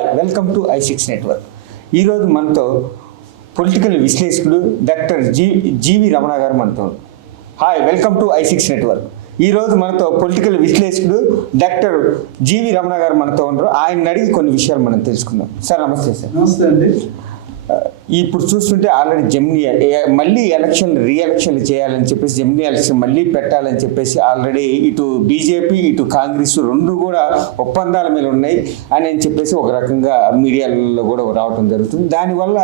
Hi, welcome to ఐ6 network. ఈరోజు మనతో పొలిటికల్ విశ్లేషకుడు డాక్టర్ జీవి రమణ గారు మనతో. హాయ్, వెల్కమ్ టు ఐ6 నెట్వర్క్. ఈరోజు మనతో పొలిటికల్ విశ్లేషకుడు డాక్టర్ జీవి రమణ గారు మనతో ఉన్నారు. ఆయన అడిగి కొన్ని విషయాలు మనం తెలుసుకుందాం. సార్ నమస్తే. సార్ నమస్తే అండి. ఇప్పుడు చూస్తుంటే ఆల్రెడీ జెమినీ మళ్ళీ రీఎలక్షన్లు చేయాలని చెప్పేసి, జెమినీ ఎలక్షన్ మళ్ళీ పెట్టాలని చెప్పేసి ఆల్రెడీ ఇటు బీజేపీ ఇటు కాంగ్రెస్ రెండు కూడా ఒప్పందాల మీద ఉన్నాయి అని చెప్పేసి ఒక రకంగా మీడియాలో కూడా రావడం జరుగుతుంది. దానివల్ల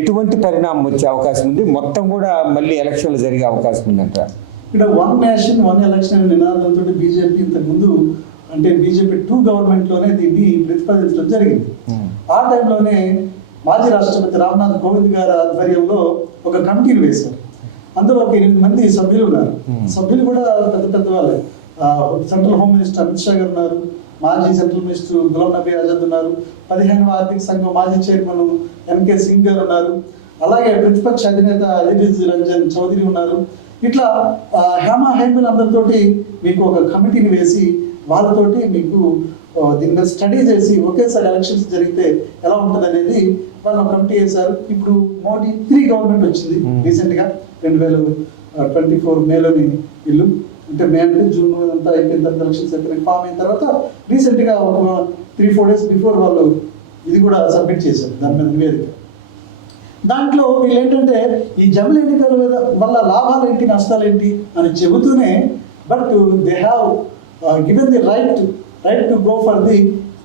ఎటువంటి పరిణామం వచ్చే అవకాశం ఉంది? మొత్తం కూడా మళ్ళీ ఎలక్షన్లు జరిగే అవకాశం ఉందంట. ఇక్కడ వన్ నేషన్ వన్ ఎలక్షన్ అనే నినాదంతో బీజేపీ ఇంతకుముందు అంటే బీజేపీ 2 గవర్నమెంట్లోనే దీన్ని ప్రతిపాదించడం జరిగింది. ఆ టైంలోనే మాజీ రాష్ట్రపతి రామ్నాథ్ కోవింద్ గారి ఆధ్వర్యంలో ఒక కమిటీని వేశారు. అందులో ఒక 8 మంది సభ్యులు ఉన్నారు. సభ్యులు కూడా పెద్ద వాళ్ళే. Central home minister Amit Shah గారు ఉన్నారు, మాజీ సెంట్రల్ మినిస్టర్ గులాం నబీ ఆజాద్ ఉన్నారు, 15వ ఆర్థిక సంఘం మాజీ చైర్మన్ ఎన్కే సింగ్ గారు ఉన్నారు, అలాగే ప్రతిపక్ష అధినేత అజీజ్ రంజన్ చౌదరి ఉన్నారు. ఇట్లా హేమీలు అందరితోటి మీకు ఒక కమిటీని వేసి వాళ్ళతోటి మీకు దీని మీద స్టడీ చేసి ఒకేసారి ఎలక్షన్స్ జరిగితే ఎలా ఉంటుంది అనేది వాళ్ళు కమిటీ చేశారు. ఇప్పుడు మోడీ 3 గవర్నమెంట్ వచ్చింది రీసెంట్గా 2024 మేలోని ఇల్లు అంటే మే అంటే జూన్ అంతా అయిపోయిన తర్వాత ఎలక్షన్స్ అయిపోయిన ఫామ్ అయిన తర్వాత రీసెంట్గా ఒక 3-4 డేస్ బిఫోర్ వాళ్ళు ఇది కూడా సబ్మిట్ చేశారు దాని మీద నివేదిక. దాంట్లో వీళ్ళు ఏంటంటే ఈ జమిలీ ఎన్నికల వల్ల లాభాలు ఏంటి నష్టాలు ఏంటి అని చెబుతూనే but they have given the right to go for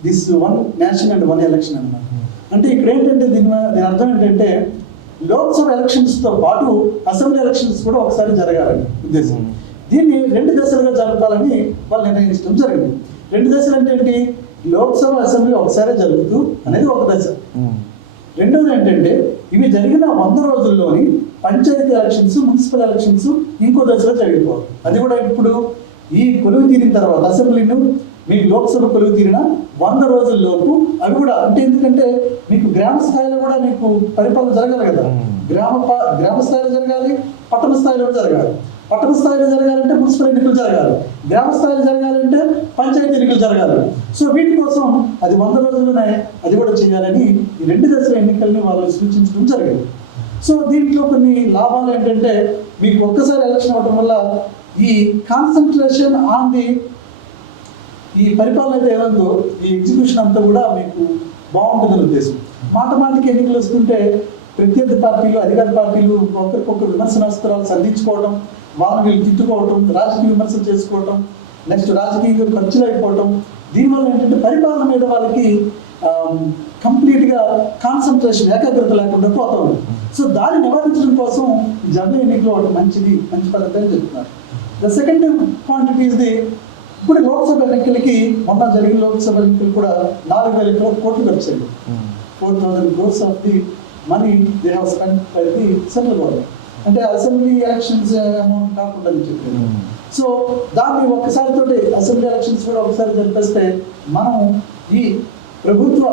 this one nation and one election అన్నమాట. అంటే ఇక్కడ ఏంటంటే దీని అర్థం ఏంటంటే లోక్సభ ఎలక్షన్స్తో పాటు అసెంబ్లీ ఎలక్షన్స్ కూడా ఒకసారి జరగాలని ఉద్దేశం. దీన్ని 2 దశలుగా జరపాలని వాళ్ళు నిర్ణయించడం జరిగింది. 2 దశలు అంటే ఏంటి? లోక్సభ అసెంబ్లీ ఒకసారి జరుగుతూ అనేది ఒక దశ. రెండోది ఏంటంటే ఇవి జరిగిన 100 రోజుల్లోని పంచాయతీ ఎలక్షన్స్ మున్సిపల్ ఎలక్షన్స్ ఇంకో దశలో జరిగిపోవాలి. అది కూడా ఇప్పుడు ఈ కొలువు తీరిన తర్వాత అసెంబ్లీను మీకు లోక్సభ కొలువు తీరిన 100 రోజుల్లోపు అవి కూడా అంటే ఎందుకంటే మీకు గ్రామ స్థాయిలో కూడా మీకు పరిపాలన జరగాలి కదా. గ్రామ స్థాయిలో జరగాలి, పట్టణ స్థాయిలో జరగాలి. పట్టణ స్థాయిలో జరగాలంటే మున్సిపల్ ఎన్నికలు జరగాలి, గ్రామ స్థాయిలో జరగాలంటే పంచాయతీ ఎన్నికలు జరగాలి. సో వీటి కోసం అది 100 రోజుల్లోనే అది కూడా చేయాలని ఈ 2 దశల ఎన్నికల్ని వాళ్ళు సూచించడం జరిగింది. సో దీంట్లో కొన్ని లాభాలు ఏంటంటే మీకు ఒక్కసారి ఎలక్షన్ అవ్వడం వల్ల ఈ కాన్సన్ట్రేషన్ ఆన్ ఈ పరిపాలన అయితే ఏమందో ఈ ఎగ్జిక్యూషన్ అంతా కూడా మీకు బాగుంటుందని ఉద్దేశం. మాటికి ఎన్నికలు వస్తుంటే ప్రత్యర్థి పార్టీలు అధికార పార్టీలు ఒకరికొకరు విమర్శనాస్త్రాలు సంధించుకోవడం, వాళ్ళని వీళ్ళు తిట్టుకోవడం, రాజకీయ విమర్శలు చేసుకోవడం, నెక్స్ట్ రాజకీయంగా ఖర్చులు అయిపోవడం. దీనివల్ల ఏంటంటే పరిపాలన మీద వాళ్ళకి కంప్లీట్గా కాన్సన్ట్రేషన్ ఏకాగ్రత లేకుండా పోతా ఉంది. సో దాన్ని నివారించడం కోసం జమిలీ ఎన్నికలు ఒకటి మంచి పద్ధతి అని చెప్తున్నారు. ద సెకండ్ పాయింట్ ఈజ్ ఇప్పుడు లోక్సభ ఎన్నికలకి మొన్న జరిగిన లోక్సభ ఎన్నికలు కూడా 4,000 కోట్లు ఖర్చు అయ్యింది. 4,000 crores of the money they have spend by the central government. అంటే అసెంబ్లీ ఎలక్షన్స్ అమౌంట్ కాకుండా చెప్పారు. సో దాన్ని ఒక్కసారితోటి అసెంబ్లీ ఎలక్షన్స్ కూడా ఒకసారి జరిపేస్తే మనం ఈ ప్రభుత్వ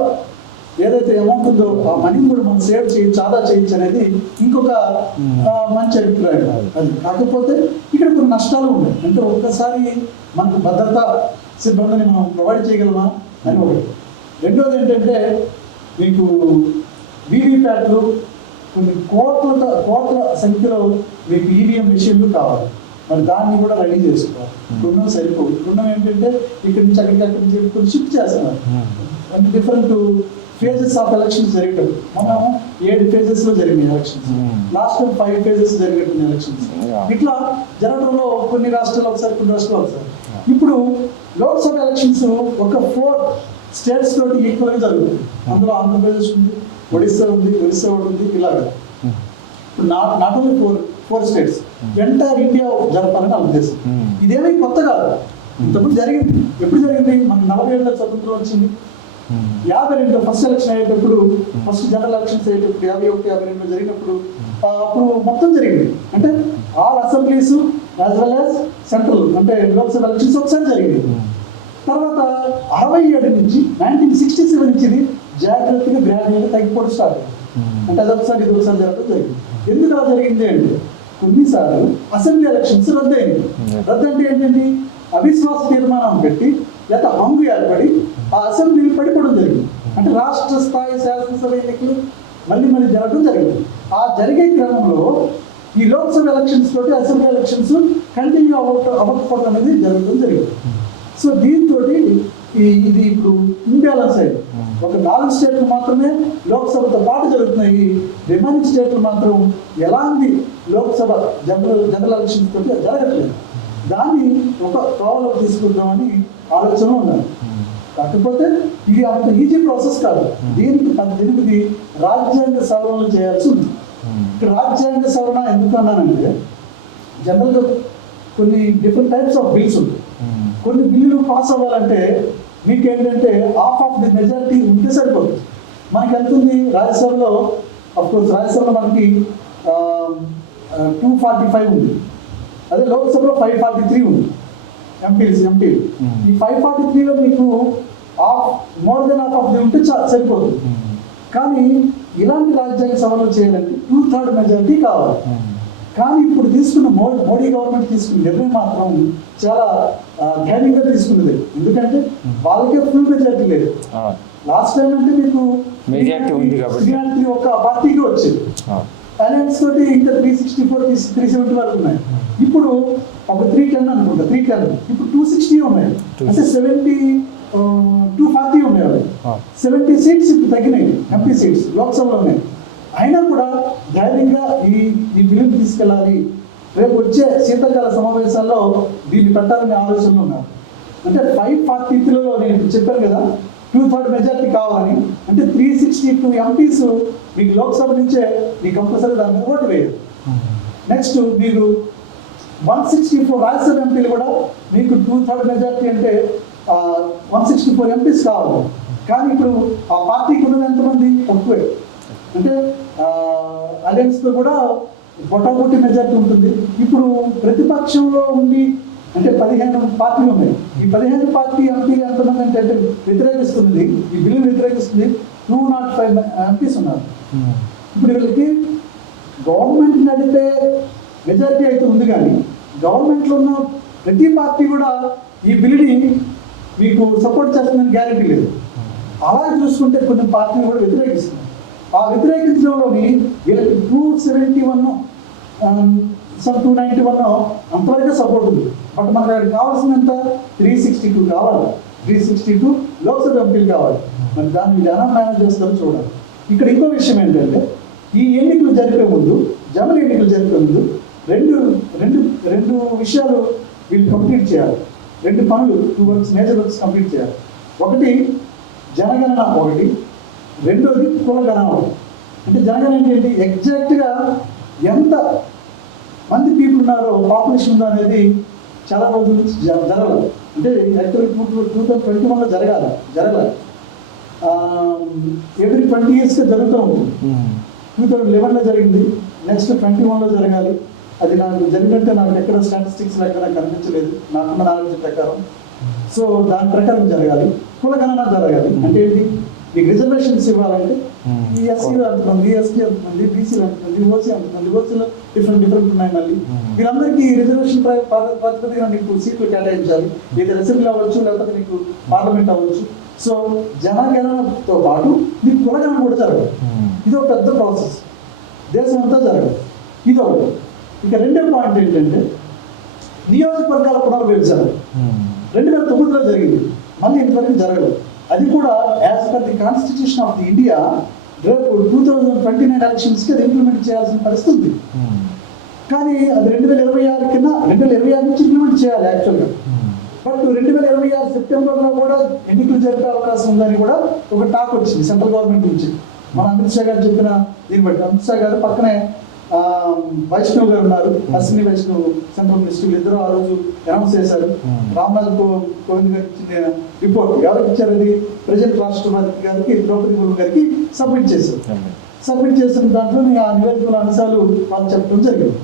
ఏదైతే అమౌంట్ ఉందో ఆ మనీని కూడా మనం సేవ్ చేయొచ్చు, ఆదా చేయొచ్చు అనేది ఇంకొక మంచి అభిప్రాయం. అది కాకపోతే ఇక్కడ కొన్ని నష్టాలు ఉన్నాయి. అంటే ఒక్కసారి మనకు భద్రతా సిబ్బందిని మనం ప్రొవైడ్ చేయగలమా అని ఒకటి. రెండోది ఏంటంటే మీకు వీవీప్యాట్లు కొన్ని కోట్ల సంఖ్యలో మీకు ఈవీఎం మెషిన్లు కావాలి. మరి దాన్ని కూడా రెడీ చేసుకోవాలి. రుణం సరిపోదు. రుణం ఏంటంటే ఇక్కడి నుంచి అక్కడి నుంచి కొన్ని షిఫ్ట్ చేస్తున్నారు. అంటే డిఫరెంట్ ఫేజెస్ ఆఫ్ ఎలక్షన్స్ జరిగేటప్పుడు మనం 7 phases లో జరిగినాయి ఎలక్షన్స్. లాస్ట్ 5 phases జరిగేటువంటి ఎలక్షన్స్. ఇట్లా జరగడంలో కొన్ని రాష్ట్రాలు ఒకసారి కొన్ని రాష్ట్రాలు ఒకసారి. ఇప్పుడు లోక్సభ ఎలక్షన్స్ ఒక 4 states తోటి ఈక్వల్గా జరుగుతుంది. అందులో ఆంధ్రప్రదేశ్ ఉంది, ఒడిస్సా ఉంది, ఒకటి ఉంది. ఇలాగా ఇప్పుడు not only 4 states entire India జరపాలని నా ఉద్దేశం. ఇదేమీ కొత్త కాదు, ఇంతకుముందు జరిగింది. ఎప్పుడు జరిగింది? మనకు 40 ఏళ్ళ స్వతంత్రం వచ్చింది. 52 ఫస్ట్ ఎలక్షన్ అయ్యేటప్పుడు, ఫస్ట్ జనరల్ ఎలక్షన్స్ అయ్యేటప్పుడు 51-52 జరిగినప్పుడు అప్పుడు మొత్తం జరిగింది. అంటే all assemblies as well as central అంటే లోక్సభ ఎలక్షన్స్ ఒకసారి జరిగింది. తర్వాత 67 నుంచి 1967 నుంచి ఇది జాగ్రత్తగా గ్రాడ్యుయేట్గా తగ్గిపోవడం స్టార్ట్ అయింది. అంటే అదొకసారి ఇది ఒకసారి జరగడం జరిగింది. ఎందుకు అలా జరిగింది అంటే కొన్నిసార్లు అసెంబ్లీ ఎలక్షన్స్ రద్దు అయింది. రద్దు అంటే ఏంటండి? అవిశ్వాస తీర్మానం పెట్టి లేదా హంగు ఏర్పడి ఆ అసెంబ్లీలు పడిపోవడం జరిగింది. అంటే రాష్ట్ర స్థాయి శాసనసభ ఎన్నికలు మళ్ళీ జరగడం జరిగింది. ఆ జరిగే క్రమంలో ఈ లోక్సభ ఎలక్షన్స్ తోటి అసెంబ్లీ ఎలక్షన్స్ కంటిన్యూ అవ్వకపోవడం అనేది జరగడం జరిగింది. సో దీంతో ఇది ఇప్పుడు ఇంబ్యాలెన్స్ అయింది. ఒక 4 స్టేట్లు మాత్రమే లోక్సభతో పాటు జరుగుతున్నాయి, రిమైనింగ్ స్టేట్లు మాత్రం ఎలాంటి లోక్సభ జనరల్ ఎలక్షన్స్ తోటి జరగట్లేదు. దాన్ని ఒక కోవలో తీసుకుందామని ఆలోచన ఉన్నారు. కాకపోతే ఇది అంత ఈజీ ప్రాసెస్ కాదు. దీనికి 18 రాజ్యాంగ సవరణలు చేయాల్సి ఉంది. ఇక్కడ రాజ్యాంగ సవరణ ఎందుకు అన్నానంటే, జనరల్గా కొన్ని డిఫరెంట్ టైప్స్ ఆఫ్ బిల్స్ ఉంటాయి. కొన్ని బిల్లులు పాస్ అవ్వాలంటే మీకు ఏంటంటే హాఫ్ ఆఫ్ ది మెజారిటీ ఉంటే సరిపోతుంది. మనకి ఎంత ఉంది రాజ్యసభలో? అఫ్కోర్స్ రాజ్యసభలో మనకి 245 ఉంది, అదే లోక్సభలో 543 ఉంది ఎంపీ. ఈ 543లో మీకు more than half of the ఉంటే సరిపోతుంది. కానీ ఇలాంటి రాజ్యాంగ సవరణలు చేయాలంటే 2/3 మెజారిటీ కావాలి. కానీ ఇప్పుడు తీసుకున్న మోడీ గవర్నమెంట్ తీసుకున్న నిర్ణయం మాత్రం చాలా ధైర్యంగా తీసుకున్నది. ఎందుకంటే వాళ్ళకే ఫుల్ మెజారిటీ లేదు. లాస్ట్ టైం అంటే మీకు మెజారిటీ ఉంది కాబట్టి 303 ఒక పార్టీకి వచ్చేది. అలయన్స్ తోటి ఇంకా 364 370 వరకు ఉన్నాయి. ఇప్పుడు ఒక 310 అనుకుంటా, 310 ఇప్పుడు 260 ఉన్నాయి. అంటే 240 ఉన్నాయి. 70 సీట్స్ ఇప్పుడు తగ్గినాయి, ఎంపీ సీట్స్ లోక్సభలో ఉన్నాయి. అయినా కూడా ధైర్యంగా ఈ బిల్లుని తీసుకెళ్ళాలి, రేపు వచ్చే శీతాకాల సమావేశాల్లో దీన్ని పెట్టాలనే ఆలోచనలు ఉన్నారు. అంటే 543లో నేను చెప్పాను కదా 2/3 మెజారిటీ కావాలని. అంటే 362 ఎంపీస్ మీకు లోక్సభ నుంచే మీకు కంపల్సరీ దాని మీద ఓటు వేయరు. నెక్స్ట్ మీరు 164 రాజ్యసభ ఎంపీలు కూడా మీకు 2/3 మెజారిటీ అంటే 164 ఎంపీస్ కావాలి. కానీ ఇప్పుడు ఆ పార్టీకి ఉన్నది ఎంతమంది? తక్కువే. అంటే అలయన్స్తో కూడా పొటాపొట్టి మెజారిటీ ఉంటుంది. ఇప్పుడు ప్రతిపక్షంలో ఉండి అంటే 15 పార్టీలు ఉన్నాయి. ఈ 15 పార్టీ ఎంపీలు ఎంతమంది అంటే వ్యతిరేకిస్తుంది, ఈ బిల్లు వ్యతిరేకిస్తుంది 205 ఎంపీస్ ఉన్నారు. ఇప్పుడు వీళ్ళకి గవర్నమెంట్ నడిపే మెజారిటీ అయితే ఉంది, కానీ గవర్నమెంట్లో ఉన్న ప్రతి పార్టీ కూడా ఈ బిల్లుని మీకు సపోర్ట్ చేస్తుందని గ్యారెంటీ లేదు. అలాగే చూసుకుంటే కొన్ని పార్టీలు కూడా వ్యతిరేకిస్తున్నాయి. ఆ వ్యతిరేకించడంలోని వీళ్ళకి 271 291 అంతవరకే సపోర్ట్ ఉంది. బట్ మనకు అక్కడ కావాల్సినంత 362 కావాలి. 362 లోక్సభ ఎంపీలు కావాలి. మరి దాన్ని వీళ్ళు ఎలా మేనేజ్ చేస్తారో చూడాలి. ఇక్కడ ఇంకో విషయం ఏంటంటే, ఈ ఎన్నికలు జరిపే ముందు, జనరల్ ఎన్నికలు జరిపే ముందు రెండు విషయాలు వీళ్ళు కంప్లీట్ చేయాలి. 2 పనులు, 2 వర్క్స్, మేజర్ వర్క్స్ కంప్లీట్ చేయాలి. ఒకటి జనగణన, ఒకటి రెండోది కులగణన. అంటే జనగణన ఏంటి? ఎగ్జాక్ట్గా ఎంత మంది పీపుల్ ఉన్నారో, పాపులేషన్ ఉందో అనేది చాలా రోజుల నుంచి జరగదు. అంటే యాక్చువల్లీ 2021లో జరగాలి. ఎవ్రీ 20 yearsగా జరుగుతూ ఉంటుంది. 2011లో జరిగింది, నెక్స్ట్ 21లో జరగాలి. అది నాకు జరిగినట్టే నాకు ఎక్కడ స్టాటిస్టిక్స్లో ఎక్కడ కనిపించలేదు నాకున్న నాలెడ్జ్ ప్రకారం. సో దాని ప్రకారం జరగాలి. కులగణన జరగాలి. అంటే ఏంటి? మీకు రిజర్వేషన్స్ ఇవ్వాలంటే ఈ ఎస్సీలు అంతమంది, ఎస్టీ అంతమంది, బీసీలు అంతమంది, ఓసీ అంతమంది, ఓసీలో డిఫరెంట్ ఉన్నాయి. మళ్ళీ వీరందరికీ రిజర్వేషన్ ప్రాతిపదికన మీకు సీట్లు కేటాయించాలి. ఇది అసెంబ్లీ అవ్వచ్చు, లేకపోతే మీకు పార్లమెంట్ అవ్వచ్చు. సో జనగణనతో పాటు మీకు కులగణన కూడా జరగదు. ఇది ఒక పెద్ద ప్రాసెస్, దేశం అంతా జరగదు. ఇది ఒకటి. ఇక రెండో పాయింట్ ఏంటంటే నియోజకవర్గాల పునర్విభజన 2009లో జరిగింది, మళ్ళీ ఇంతవరకు జరగదు. అది కూడా as per the constitution of the India రేపు 2029 ఎలక్షన్స్కి అది ఇంప్లిమెంట్ చేయాల్సిన పరిస్థితి. కానీ అది 2026 కింద 2026 నుంచి ఇంప్లిమెంట్ చేయాలి యాక్చువల్గా. బట్ 2026 సెప్టెంబర్లో కూడా ఎన్నికలు జరిపే అవకాశం ఉందని కూడా ఒక టాక్ వచ్చింది సెంట్రల్ గవర్నమెంట్ నుంచి. మన అమిత్ షా గారు చెప్పిన దీన్ని బట్టి, అమిత్ షా గారు పక్కనే వైష్ణవ్ గారు ఉన్నారు, అశ్విని వైష్ణవ్ సెంట్రల్ మినిస్టర్, ఇద్దరు ఆ రోజు అనౌన్స్ చేశారు. రామ్నాథ్ కోవింద్ గారికి ఇచ్చిన రిపోర్ట్ ఎవరికి ఇచ్చారు? అది ప్రెసిడెంట్ రాష్ట్రపతి గారికి, ద్రౌపది ముర్ము గారికి సబ్మిట్ చేశారు. సబ్మిట్ చేసిన దాంట్లో ఆ నివేదికల అంశాలు వాళ్ళు చెప్పడం జరిగింది.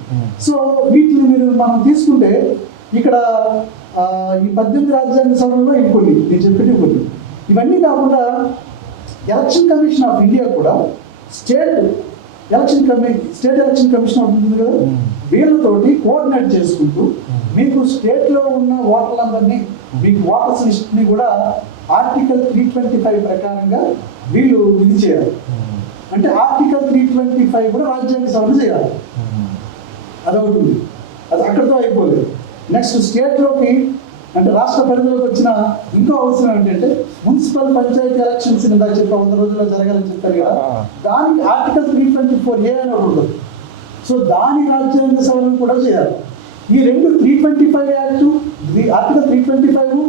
సో వీటిని మనం తీసుకుంటే ఇక్కడ ఈ 18 రాజ్యాంగ సవరణలో ఇంకొన్ని నేను చెప్పేది కొన్ని. ఇవన్నీ కాకుండా ఎలక్షన్ కమిషన్ ఆఫ్ ఇండియా కూడా స్టేట్ ఎలక్షన్ కమిషన్ ఉంటుంది కదా, వీళ్ళతోటి కోఆర్డినేట్ చేసుకుంటూ మీకు స్టేట్లో ఉన్న ఓటర్లందరినీ మీకు ఓటర్స్ లిస్ట్ని కూడా ఆర్టికల్ 325 ప్రకారంగా వీళ్ళు ఇది చేయాలి. అంటే ఆర్టికల్ 325 కూడా రాజ్యాంగ సవరణ చేయాలి. అదొకటి ఉంది. అది అక్కడితో అయిపోలేదు. నెక్స్ట్ స్టేట్లోకి అంటే రాష్ట్ర పరిధిలోకి వచ్చిన ఇంకో అవసరం ఏంటంటే మున్సిపల్ పంచాయతీ ఎలక్షన్స్ ఇందాక చెప్పి 100 రోజుల్లో జరగాలని చెప్పారు కదా, దానికి ఆర్టికల్ 324A అని ఒకటి ఉంటుంది. సో దాని రాజ్యాంగ సవరణ కూడా చేయాలి. ఈ రెండు 325 యాక్ట్, ఆర్టికల్ 325,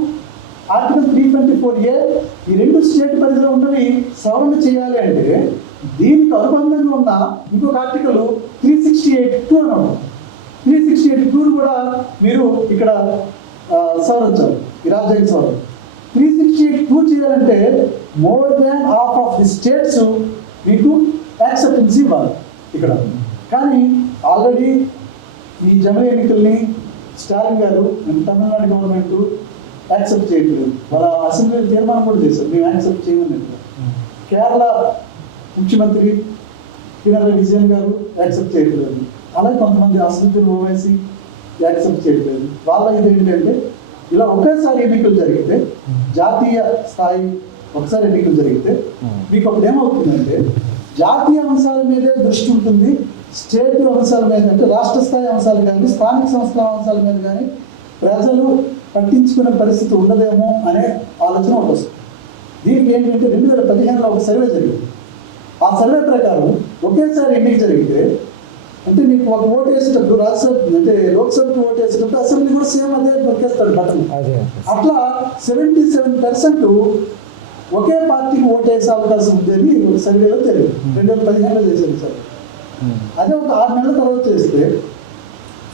ఆర్టికల్ 324A ఈ రెండు స్టేట్ పరిధిలో ఉన్నవి సవరణ చేయాలి అంటే దీనికి అనుబంధంగా ఉన్న ఇంకొక ఆర్టికల్ 368(2) అని ఉంటుంది. 368(2) కూడా మీరు ఇక్కడ సవరించాలి ఈ రాజ్యాంగ సవరణ. 368(2) చేయాలంటే more than half of the states మీకు యాక్సెప్టెన్స్ ఇవ్వాలి ఇక్కడ. కానీ ఆల్రెడీ ఈ జమిలీ ఎన్నికల్ని స్టాలిన్ గారు తమిళనాడు గవర్నమెంట్ యాక్సెప్ట్ చేయట్లేదు. వాళ్ళ అసెంబ్లీ తీర్మానం కూడా చేశారు, మేము యాక్సెప్ట్ చేయమని. కేరళ ముఖ్యమంత్రి పినరయి విజయన్ గారు యాక్సెప్ట్ చేయట్లేదు. అలాగే కొంతమంది అసెంబ్లీ ఓవైసీ యాక్సెప్ట్ చేయట్లేదు. వాళ్ళ ఇది ఏంటంటే ఇలా ఒకేసారి ఎన్నికలు జరిగితే, జాతీయ స్థాయి ఒకసారి ఎన్నికలు జరిగితే మీకు అప్పుడు ఏమవుతుందంటే జాతీయ అంశాల మీదే దృష్టి ఉంటుంది, స్టేట్ అంశాల మీద అంటే రాష్ట్ర స్థాయి అంశాలు కానీ స్థానిక సంస్థల అంశాల మీద కానీ ప్రజలు పట్టించుకునే పరిస్థితి ఉండదేమో అనే ఆలోచన ఒకటి వస్తుంది. దీనికి ఏంటంటే 2015లో ఒక సర్వే జరిగింది. ఆ సర్వే ప్రకారం ఒకేసారి ఎన్నిక జరిగితే అంటే మీకు ఒక ఓటు వేసేటప్పుడు రాజ్యసభ అంటే లోక్సభకు ఓటు వేసేటప్పుడు అసెంబ్లీ కూడా సేమ్ అదే నొక్కేస్తాడు బటన్. అట్లా 77% ఒకే పార్టీకి ఓటు వేసే అవకాశం ఉందని ఒక సర్వేలో తెలియదు. 2015లో చేసేది సార్. అదే ఒక 6 నెలల తర్వాత చేస్తే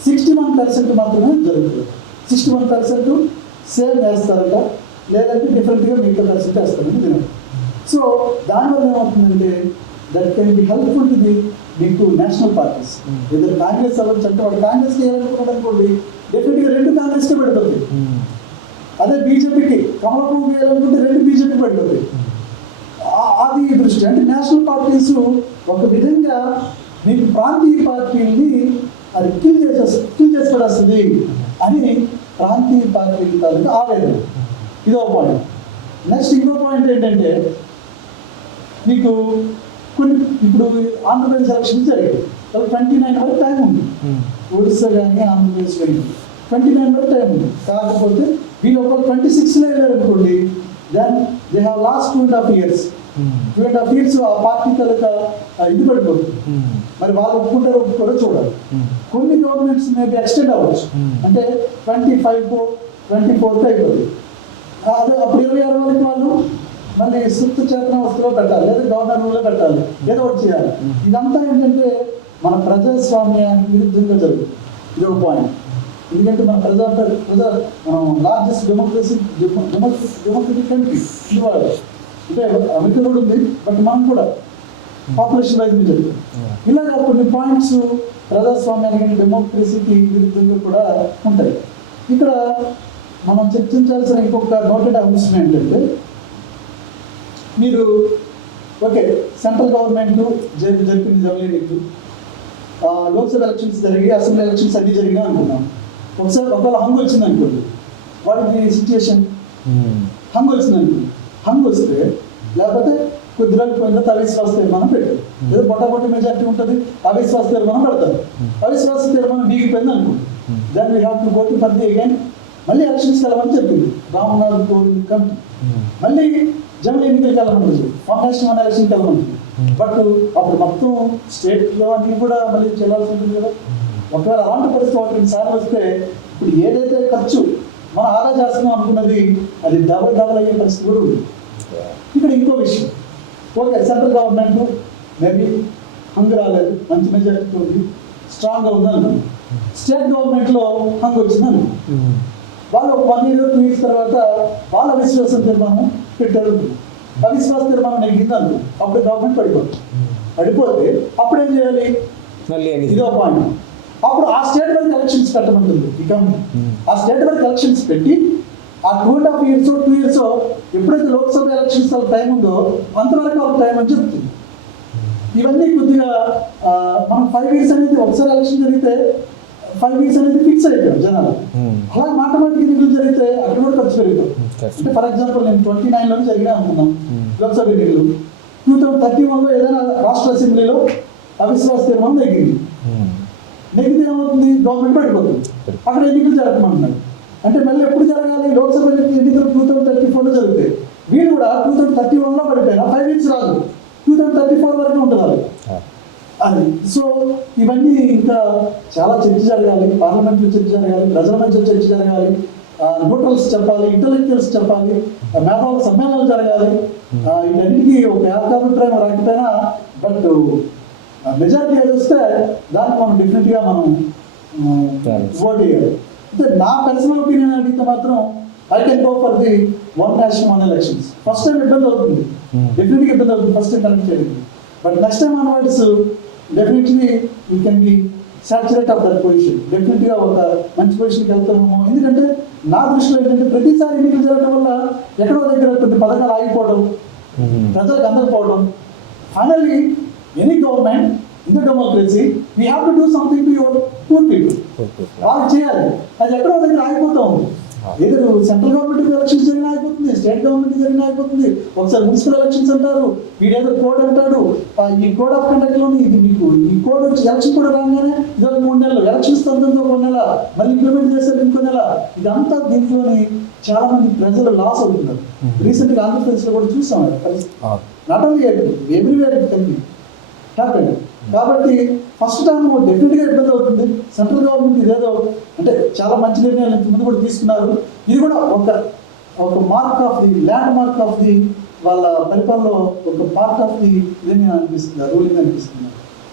61% మాత్రమే జరుగుతుంది. 61% సేమ్ వేస్తారట, లేదంటే డిఫరెంట్గా మిగతా పర్సెంట్ వేస్తారని తినదు. సో దానివల్ల ఏమవుతుందంటే that can be helpful to the మీకు నేషనల్ పార్టీస్. ఏదో కాంగ్రెస్ అవ్వచ్చు అంటే వాడు కాంగ్రెస్ చేయాలనుకున్నాడు అనుకోండి, డెఫినెట్గా 2 కాంగ్రెస్కే పెడుతుంది. అదే బీజేపీకి కమల పువ్వు వేయాలనుకుంటే 2 బీజేపీ పెడుతుంది. అది దృష్టి అంటే నేషనల్ పార్టీస్ ఒక విధంగా మీకు ప్రాంతీయ పార్టీని అది కిల్ చేసి పడేస్తుంది అని ప్రాంతీయ పార్టీల తాలూకు ఆవేదన. ఇదో పాయింట్. నెక్స్ట్ ఇంకో పాయింట్ ఏంటంటే మీకు కొన్ని ఇప్పుడు ఆంధ్రప్రదేశ్ ఎలక్షన్ జరిగాయి, 29 వరకు టైం ఉంది. ఒడిస్సా కానీ ఆంధ్రప్రదేశ్ కానీ 29 వరకు టైం ఉంది. కాకపోతే వీళ్ళు ఒక 26లో వెళ్ళారు అనుకోండి, then they have lost 2.5 years. 2.5 years ఆ పార్టీ తాలూకా ఇది పడిపోతుంది. మరి వాళ్ళు ఒప్పుకోరో చూడాలి. కొన్ని గవర్నమెంట్స్ మేబీ ఎక్స్టెండ్ అవ్వచ్చు, అంటే 25 24 అయిపోతుంది. అదే అప్పుడు 26 వరకు వాళ్ళు మళ్ళీ సుప్త చేతన వస్తువులో పెట్టాలి, లేదా గవర్నర్ రూల్లో పెట్టాలి, ఏదో ఒకటి చేయాలి. ఇదంతా ఏంటంటే మన ప్రజాస్వామ్యానికి విరుద్ధంగా జరుగుతుంది. ఇది ఒక పాయింట్. ఎందుకంటే మన మనం లార్జెస్ట్ డెమోక్రటిక్ కంట్రీ ఇవాళ. అంటే అమెరికా కూడా ఉంది, బట్ మనం కూడా పాపులేషన్ వైజ్ జరుగుతుంది. ఇలాగా కొన్ని పాయింట్స్ ప్రజాస్వామ్యానికి డెమోక్రసీకి విరుద్ధంగా కూడా ఉంటాయి. ఇక్కడ మనం చర్చించాల్సిన ఇంకొక నోటెడ్ అంశం ఏంటంటే మీరు ఓకే సెంట్రల్ గవర్నమెంట్ జరిపింది జమిలీ లోక్సభ ఎలక్షన్స్ జరిగి అసెంబ్లీ ఎలక్షన్స్ అన్నీ జరిగినా అనుకున్నాం. ఒకవేళ హంగు వచ్చింది అనుకోండి, వాడికి సిచ్యుయేషన్ హంగు వచ్చింది అనుకోండి, హంగు వస్తే లేకపోతే కొద్ది రోజులు పోయిన తర్వాత అవిశ్వాస తీర్మానం పెట్టారు, ఏదో పొట్టపొట్టి మెజార్టీ ఉంటుంది, అవిశ్వాస తీర్మానం పెడతారు. అవిశ్వాస తీర్మానం వీగిపోయింది అనుకోండి, దాన్ని we have to go to for the again మళ్ళీ ఎలక్షన్స్కి వెళ్ళమని చెప్పింది రామ్నాథ్ కోవింద్ కమిటీ. మళ్ళీ జమిలీ ఎన్నికలకి వెళ్ళమంటుంది, మన ఎలక్షన్కి వెళ్ళమంటుంది. బట్ అప్పుడు మొత్తం స్టేట్లో అన్నీ కూడా మళ్ళీ చెల్లాల్సి ఉంటుంది కదా. ఒకవేళ అలాంటి పరిస్థితి 1-2 సార్లు వస్తే ఇప్పుడు ఏదైతే ఖర్చు మనం ఆదా చేస్తున్నాం అనుకున్నది అది డబుల్ అయ్యే పరిస్థితి కూడా ఉంది. ఇక్కడ ఇంకో విషయం, ఓకే సెంట్రల్ గవర్నమెంట్ మేబీ హంగు రాలేదు, మంచి మెజారిటీతో ఉంది, స్ట్రాంగ్గా ఉంది అనుకుంది. స్టేట్ గవర్నమెంట్లో హంగు వచ్చిందని వాళ్ళు 1 year 2 years తర్వాత వాళ్ళ అవిశ్వాసం తీర్మానం పెట్టారు. అవిశ్వాస తీర్మానం నెగ్గింది అనుకో, అప్పుడు గవర్నమెంట్ పడిపోతే అప్పుడు ఏం చేయాలి? ఇదో పాయింట్. అప్పుడు ఆ స్టేట్ వరకు ఎలక్షన్స్ పెట్టమంటుంది ఈ కమిటీ. ఆ స్టేట్ వరకు ఎలక్షన్స్ పెట్టి ఆ 2.5 years 2 years ఎప్పుడైతే లోక్సభ ఎలక్షన్స్ టైం ఉందో అంతవరకు వాళ్ళకి టైం అని చెప్తుంది. ఇవన్నీ కొద్దిగా మనం 5 years అనేది ఒకసారి ఎలక్షన్ జరిగితే 5 వీక్స్ అనేది ఫిక్స్ అయిపోయాం జనాలు. అలా మాటమాటికి ఎన్నికలు జరిగితే అక్కడ కూడా ఖర్చు పెరుగుతాం. అంటే ఫర్ ఎగ్జాంపుల్ నేను 29లో జరిగినా అనుకున్నాం లోక్సభ ఎన్నికలు. 2031లో ఏదైనా రాష్ట్ర అసెంబ్లీలో అవిశ్వాస తీర్మానం నెగ్గింది. నెగ్గితే ఏమవుతుంది, గవర్నమెంట్ పడిపోతుంది. అక్కడ ఎన్నికలు జరగమంటున్నారు. అంటే మళ్ళీ ఎప్పుడు జరగాలి, లోక్సభ ఎన్నికలు 2034లో జరుగుతాయి. వీళ్ళు కూడా 2031లో పడిపోయారు. 5 వీక్స్ రాదు, 2034 వరకు ఉంటుంది అది. సో ఇవన్నీ ఇంకా చాలా చర్చ జరగాలి, పార్లమెంట్లో చర్చ జరగాలి, ప్రజల మధ్య చర్చ జరగాలి, న్యూట్రల్స్ చెప్పాలి, ఇంటలెక్చువల్స్ చెప్పాలి, మేధావుల సమ్మేళనాలు జరగాలి. ఇవన్నిటికీ ఒక ఏకాభిప్రాయం రాకపోయినా బట్ మెజారిటీ ఏది వస్తే దానికి మనం డెఫినెట్గా మనం ఓట్ చేయాలి. అంటే నా పర్సనల్ ఒపీనియన్ అడిగితే మాత్రం I can go for the 1 nation 1 elections. First time ఇబ్బంది అవుతుంది, డెఫినెట్గా ఇబ్బంది అవుతుంది ఫస్ట్ టైం కనెక్ట్ చేయడం. But next time onwards definitely you can be saturate of that position. డెఫినెట్గా ఒక మంచి పొజిషన్కి వెళ్తాము. ఎందుకంటే నా దృష్టిలో ఏంటంటే ప్రతిసారి ఎన్నికలు జరగడం వల్ల ఎక్కడో దగ్గర కొన్ని పథకాలు ఆగిపోవడం, ప్రజలకు అందకపోవడం. Finally any government in the democracy we have to do something to your poor people. వాళ్ళకి చేయాలి, అది ఎక్కడో దగ్గర ఆగిపోతూ ఉంది. ఏదో సెంట్రల్ గవర్నమెంట్ ఎలక్షన్స్ జరిగిన అయిపోతుంది, స్టేట్ గవర్నమెంట్ జరిగిన అయిపోతుంది, ఒకసారి మున్సిపల్ ఎలక్షన్స్ అంటారు, వీడేదో కోడ్ అంటాడు. ఈ కోడ్ ఆఫ్ కండక్ట్ లోని ఇది మీకు ఈ కోడ్ వచ్చి ఎలక్షన్ కూడా రాగానే ఇదో 3 నెలలు, ఎలక్షన్స్ తర్వాత 1 నెల, మళ్ళీ ఇంప్లిమెంట్ చేస్తారు ఇంకో నెల. ఇదంతా దీంట్లోని చాలా మంది ప్రజలు లాస్ అవుతున్నారు. రీసెంట్ గా ఆంధ్రప్రదేశ్లో కూడా చూసాం not only everywhere country happen. కాబట్టి ఫస్ట్ టైం డెఫినెట్గా ఇబ్బంది అవుతుంది. సెంట్రల్ గవర్నమెంట్ ఇదేదో అంటే చాలా మంచి నిర్ణయాలు ఇంతకుముందు కూడా తీసుకున్నారు. ఇది కూడా ఒక mark of the land mark of the వాళ్ళ పరిపాలనలో ఒక పార్ట్ ఆఫ్ ది ఇదని అనిపిస్తుంది, రూలింగ్ అనిపిస్తుంది.